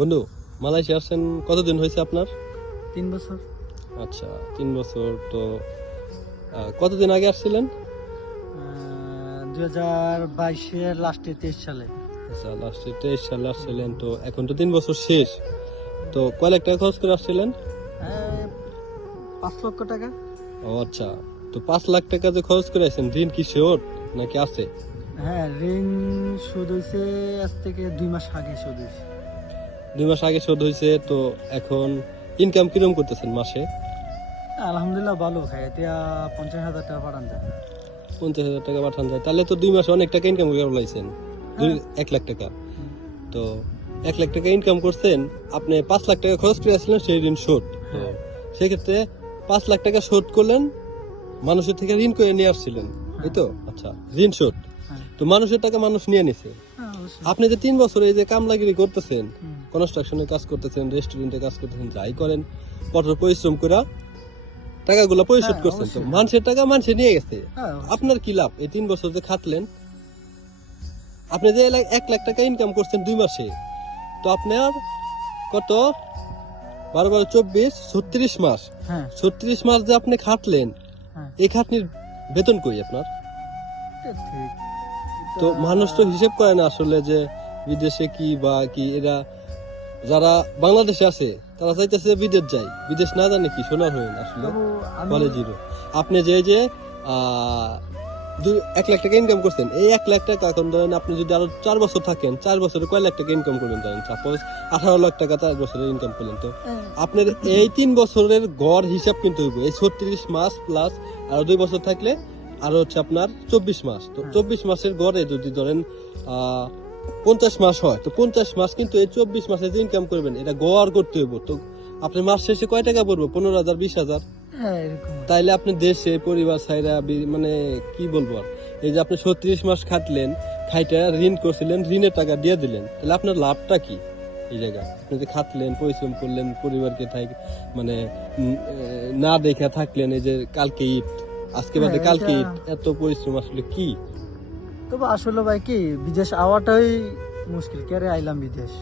বন্ধু, মালয়েশিয়া আসছেন কতদিন হয়েছে আপনার? 3 বছর। আচ্ছা, 3 বছর তো। কতদিন আগে আসছিলেন? 2022-এর লাস্টে 23 সালে। আচ্ছা, লাস্টে 23 সালে আসছিলেন, তো এখন তো 3 বছর শেষ। তো কয় লাখ টাকা খরচ করে আসছিলেন? 5 লক্ষ টাকা। ও আচ্ছা, তো 5 লাখ টাকা যে খরচ করে আসছেন, ঋণ কি শিওর নাকি আছে? হ্যাঁ, ঋণ শোধ হয়েছে আজ থেকে 2 মাস আগে শোধ হয়েছে। 2 মাস আগে শোধ হয়েছে, তো এখন ইনকাম কিরকম করতেছেন মাসে? আলহামদুলিল্লাহ ভালো খাই, এতিয়া 50,000 টাকা পাঠান যায়। 50,000 টাকা পাঠান যায়, তাহলে তো 2 মাসে অনেক টাকা ইনকাম করে লাইছেন। 1 লাখ টাকা। তো 1 লাখ টাকা ইনকাম করছেন, আপনি 5 লাখ টাকা খরচ করে আসলেন সেই ঋণ শোধ। তো সেক্ষেত্রে 5 লাখ টাকা শোধ করলেন, মানুষের থেকে ঋণ করে নিয়ে আসছিলেন, এই তো? আচ্ছা, ঋণ শোধ। তো মানুষের টাকা মানুষ নিয়ে নিছে। আপনি যে 3 বছর এই যে কামলাগিরি করতেছেন, কনস্ট্রাকশনের কাজ করতেছেন, রেস্টুরেন্টে কাজ করতেছেন, যাই করেন, কঠোর পরিশ্রম করে টাকাগুলো পরিশোধ করছেন, তো মানুষের টাকা মানুষে নিয়ে গেছে। আপনার কি লাভ? এই 3 বছর যে খাটলেন, আপনি যে 1 লাখ টাকা ইনকাম করছেন 2 মাসে, তো আপনার কত? 12 12 24 36 মাস। 36 মাস যে আপনি খাটলেন, এই খাটনির বেতন কই আপনার? তো মানুষ তো হিসেব করে না আসলে, যে বিদেশে কি বা কি, এরা যারা বাংলাদেশে আছে তারা চাইতেছে বিদেশ যাই, বিদেশ না জানে কি সোনার হয়ে আসলে কলেজেরও। আপনি যে 1 লাখ টাকা ইনকাম করছেন, এই 1 লাখ টাকা এখন ধরেন আপনি যদি আরো 4 বছর থাকেন, 4 বছরে কয় লাখ টাকা ইনকাম করবেন? ধরেন সাপোজ 18 লাখ টাকা 4 বছরে ইনকাম করলেন, তো আপনার এই 3 বছরের গড় হিসাব কিন্তু হইব এই 36 মাস প্লাস আরো 2 বছর থাকলে আরো হচ্ছে আপনার 24 মাস। তো 24 মাসের গড়ে যদি ধরেন 50 মাস হয়, তো 50 মাস কিন্তু এই 24 মাসে যে ইনকাম করবেন এটা গড় করতে হইব। তো আপনি মাস শেষে কয় টাকা পড়বো? 15,000 20,000। তাইলে আপনি দেশে পরিবার ছাইরা মানে কি বলবো আর, এই যে আপনি 36 মাস খাটলেন, খাইটা ঋণ করছিলেন, ঋণের টাকা দিয়ে দিলেন, তাহলে আপনার লাভটা কি এই জায়গায়? আপনি যে খাটলেন, পরিশ্রম করলেন, পরিবারকে মানে না দেখে থাকলেন, এই যে কালকে ঈদ, আজকে বাদে কালকে ঈদ, এত পরিশ্রম আসলে কি? তবে আসলে ভাই কি, বিদেশ আওয়াটাই মুশকিল। কে রে আইলাম বিদেশ।